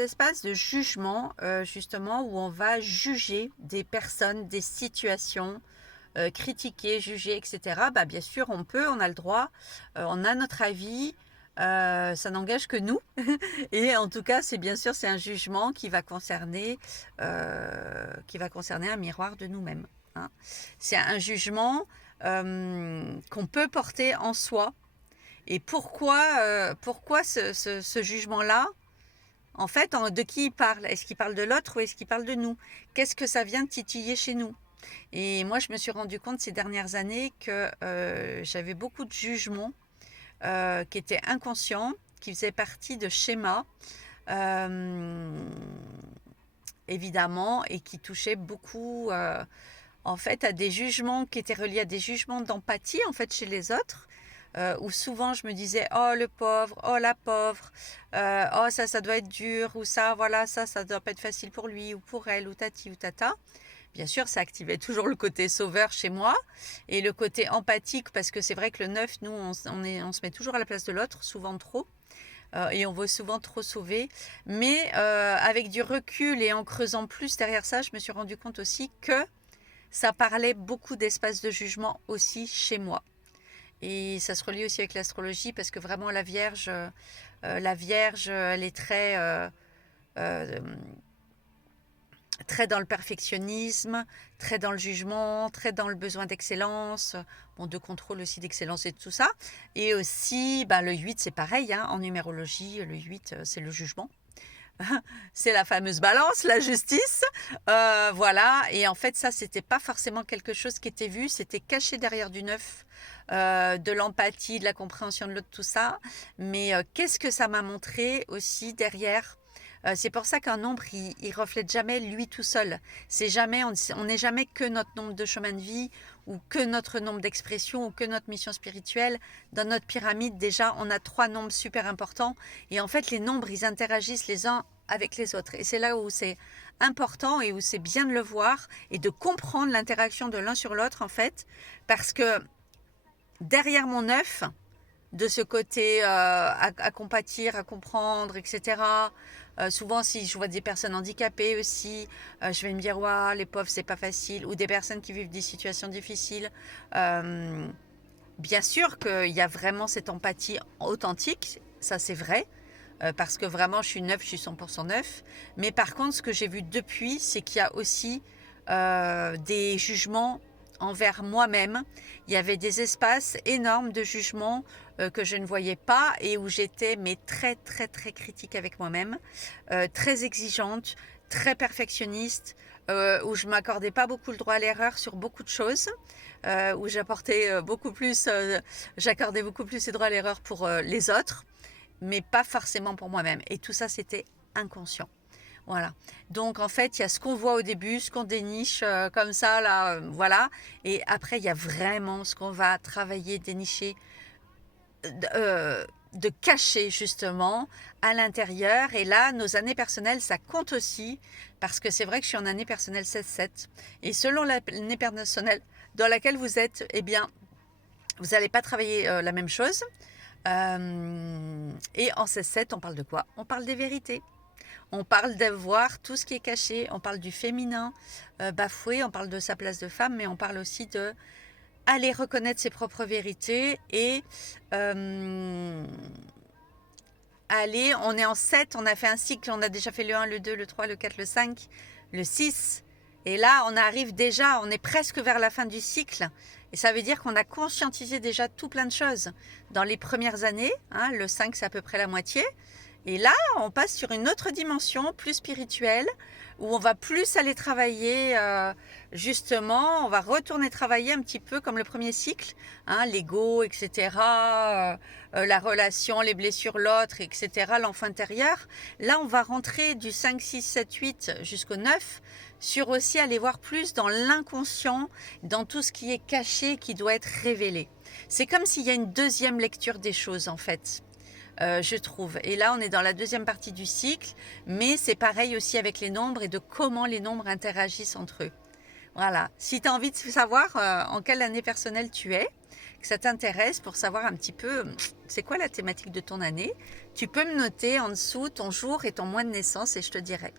espaces de jugement, justement, où on va juger des personnes, des situations, critiquer, juger, etc. Bah, bien sûr, on a le droit, on a notre avis, ça n'engage que nous. Et en tout cas, c'est bien sûr, c'est un jugement qui va concerner un miroir de nous-mêmes, hein. C'est un jugement qu'on peut porter en soi. Et pourquoi ce jugement-là? En fait, de qui il parle? Est-ce qu'il parle de l'autre ou est-ce qu'il parle de nous? Qu'est-ce que ça vient titiller chez nous? Et moi, je me suis rendu compte ces dernières années que j'avais beaucoup de jugements qui étaient inconscients, qui faisaient partie de schémas, euh, évidemment, et qui touchaient beaucoup, en fait, à des jugements qui étaient reliés à des jugements d'empathie, en fait, chez les autres. Où souvent je me disais oh le pauvre, oh la pauvre, oh ça doit être dur, ou ça voilà ça doit pas être facile pour lui ou pour elle ou tati ou tata. Bien sûr, ça activait toujours le côté sauveur chez moi et le côté empathique, parce que c'est vrai que le 9, nous, on se met toujours à la place de l'autre, souvent trop, et on veut souvent trop sauver. Mais avec du recul et en creusant plus derrière ça, je me suis rendu compte aussi que ça parlait beaucoup d'espace de jugement aussi chez moi. Et ça se relie aussi avec l'astrologie, parce que vraiment la Vierge, elle est euh, très dans le perfectionnisme, très dans le jugement, très dans le besoin d'excellence, bon, de contrôle aussi d'excellence et tout ça. Et aussi, ben, le 8, c'est pareil, hein, en numérologie, le 8, c'est le jugement. C'est la fameuse balance, la justice. Voilà, et en fait, ça, c'était pas forcément quelque chose qui était vu, c'était caché derrière du 9, de l'empathie, de la compréhension de l'autre, tout ça. Mais qu'est-ce que ça m'a montré aussi derrière? C'est pour ça qu'un nombre, il reflète jamais lui tout seul. C'est jamais, on n'est jamais que notre nombre de chemins de vie, ou que notre nombre d'expressions, ou que notre mission spirituelle. Dans notre pyramide, déjà, on a 3 nombres super importants. Et en fait, les nombres, ils interagissent les uns avec les autres. Et c'est là où c'est important et où c'est bien de le voir et de comprendre l'interaction de l'un sur l'autre, en fait. Parce que derrière mon 9, de ce côté à compatir, à comprendre, etc. Souvent, si je vois des personnes handicapées aussi, je vais me dire, waouh, les pauvres, c'est pas facile. Ou des personnes qui vivent des situations difficiles. Euh, Bien sûr qu'il y a vraiment cette empathie authentique, ça c'est vrai, parce que vraiment je suis neuf, je suis 100% neuf. Mais par contre, ce que j'ai vu depuis, c'est qu'il y a aussi des jugements envers moi-même. Il y avait des espaces énormes de jugements que je ne voyais pas, et où j'étais mais très très très critique avec moi-même, très exigeante, très perfectionniste, où je m'accordais pas beaucoup le droit à l'erreur sur beaucoup de choses, où j'accordais beaucoup plus les droits à l'erreur pour les autres, mais pas forcément pour moi-même. Et tout ça, c'était inconscient. Voilà. Donc en fait, il y a ce qu'on voit au début, ce qu'on déniche comme ça, là, voilà. Et après, il y a vraiment ce qu'on va travailler, dénicher, de cacher justement à l'intérieur. Et là, nos années personnelles, ça compte aussi, parce que c'est vrai que je suis en année personnelle 16-7. Et selon l'année personnelle dans laquelle vous êtes, eh bien, vous n'allez pas travailler la même chose. Et en 16-7, on parle de quoi? On parle des vérités. On parle de voir tout ce qui est caché. On parle du féminin bafoué. On parle de sa place de femme, mais on parle aussi de aller reconnaître ses propres vérités et aller, on est en 7, on a fait un cycle, on a déjà fait le 1, le 2, le 3, le 4, le 5, le 6. Et là, on arrive déjà, on est presque vers la fin du cycle. Et ça veut dire qu'on a conscientisé déjà tout plein de choses. Dans les premières années, hein, le 5, c'est à peu près la moitié. Et là, on passe sur une autre dimension plus spirituelle, où on va plus aller travailler, justement, on va retourner travailler un petit peu comme le premier cycle, hein, l'ego, etc., la relation, les blessures, l'autre, etc., l'enfant intérieur. Là, on va rentrer du 5, 6, 7, 8 jusqu'au 9, sur aussi aller voir plus dans l'inconscient, dans tout ce qui est caché, qui doit être révélé. C'est comme s'il y a une deuxième lecture des choses, en fait. Je trouve. Et là, on est dans la deuxième partie du cycle, mais c'est pareil aussi avec les nombres et de comment les nombres interagissent entre eux. Voilà. Si tu as envie de savoir en quelle année personnelle tu es, que ça t'intéresse pour savoir un petit peu c'est quoi la thématique de ton année. Tu peux me noter en dessous ton jour et ton mois de naissance et je te dirai.